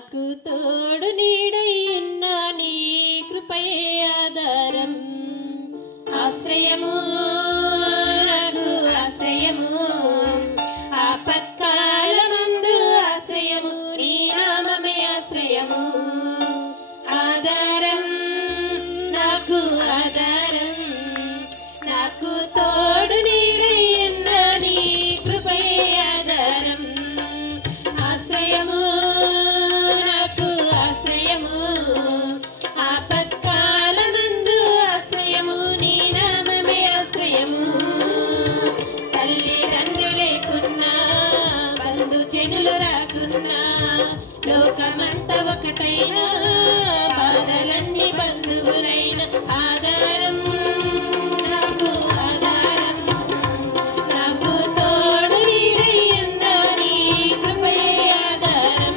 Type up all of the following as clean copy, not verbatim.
నాకు తోడు నీడై ఉన్న నీ కృపయే ఆధారం ఆశ్రయము నాకు ఆశ్రయము ఆపత్కాలమందు ఆశ్రయము నీ నామమే ఆశ్రయము ఆధారం నాకు ఆధారం నాకు తోడు నీడై ఉన్న నీ కృపయే ఆధారం ఆశ్రయము నాకు ఆశ్రయము ఆపత్కాలమందు ఆశ్రయము నీ నామమే ఆశ్రయము తల్లిదండ్రులు లేకున్నా బంధు చెడులు రాకున్నా లోకమంతా ఒకటైనా బాధలన్నీ బంధువులైన ఆధారం నాకు ఆధారం నాకు తోడు నీడై ఉన్న నీ కృపయే ఆధారం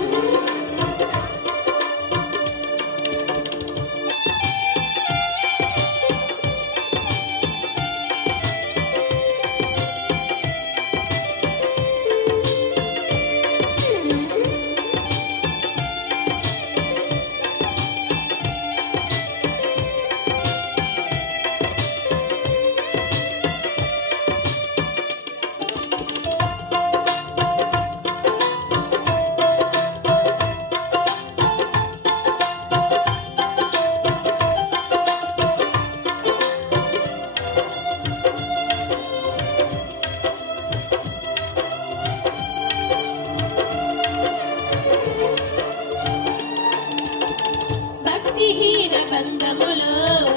భక్తిహీన బంధములో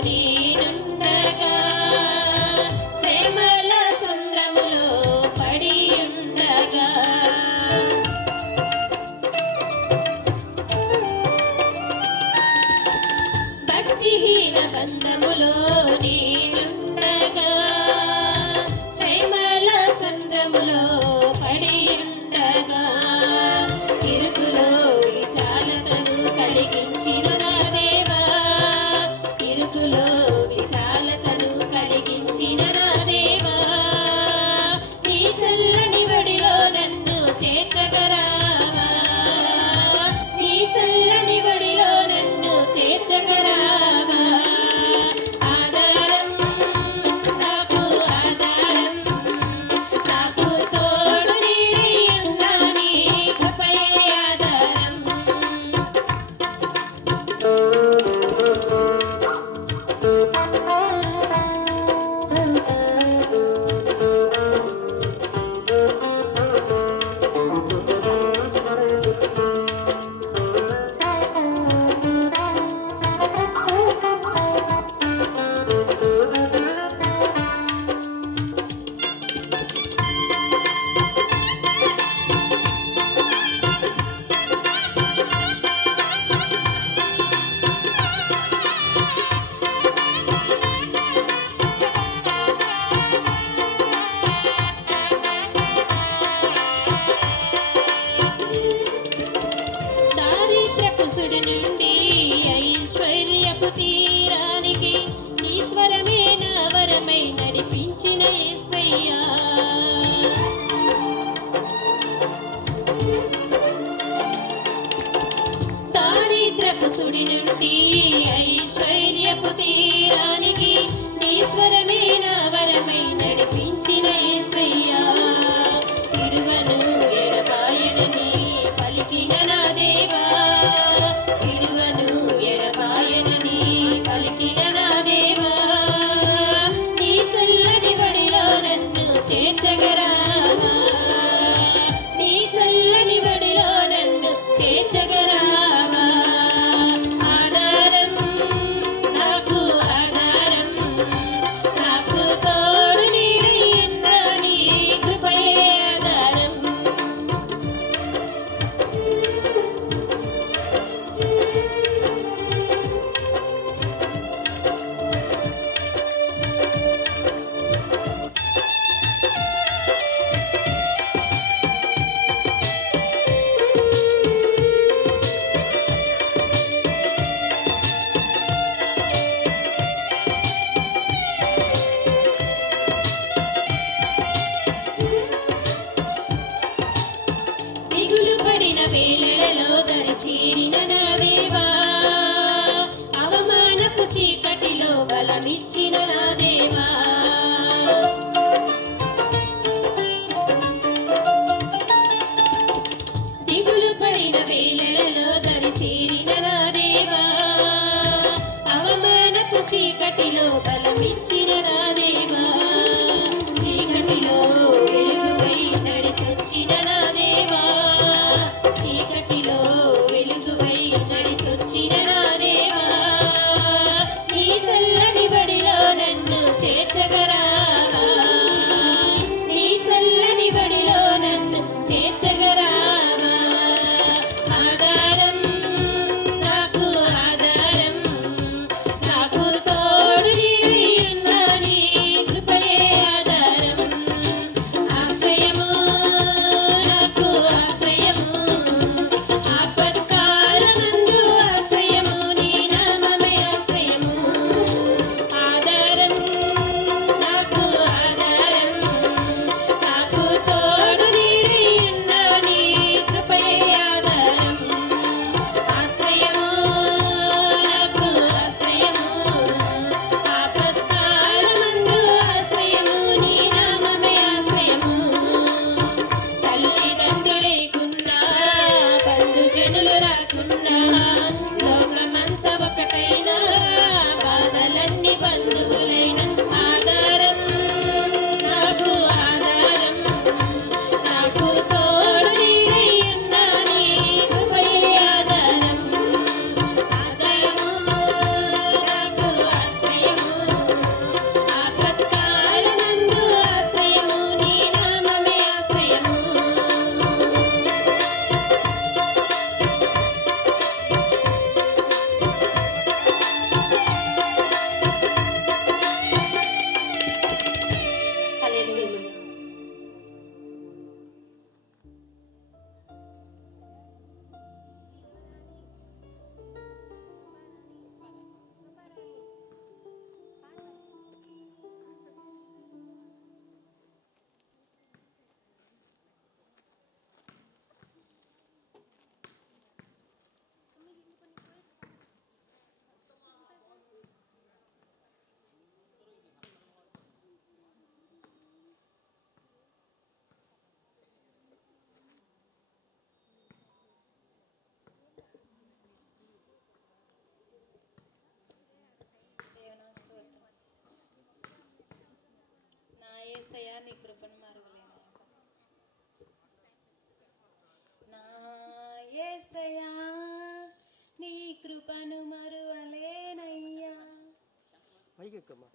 నేనుండగా శ్రమల సంద్రములో పడి ఉండగా భక్తిహీన బంధములో నేనుండగా శ్రమల సంద్రములో పడి ఉండగా ఇరుకులో విశాలతను కలిగించిన నా దేవా ఇరుకులో విశాలతను కలిగించిన నా దేవా నీ చల్లని వడిలో నన్ను చేర్చగరావా నీ చల్లని వడిలో నన్ను చేర్చగరావా ఆధారం నాకు ఆధారం నాకు తోడు నీడై పైకి ఎక్కుమ్మా.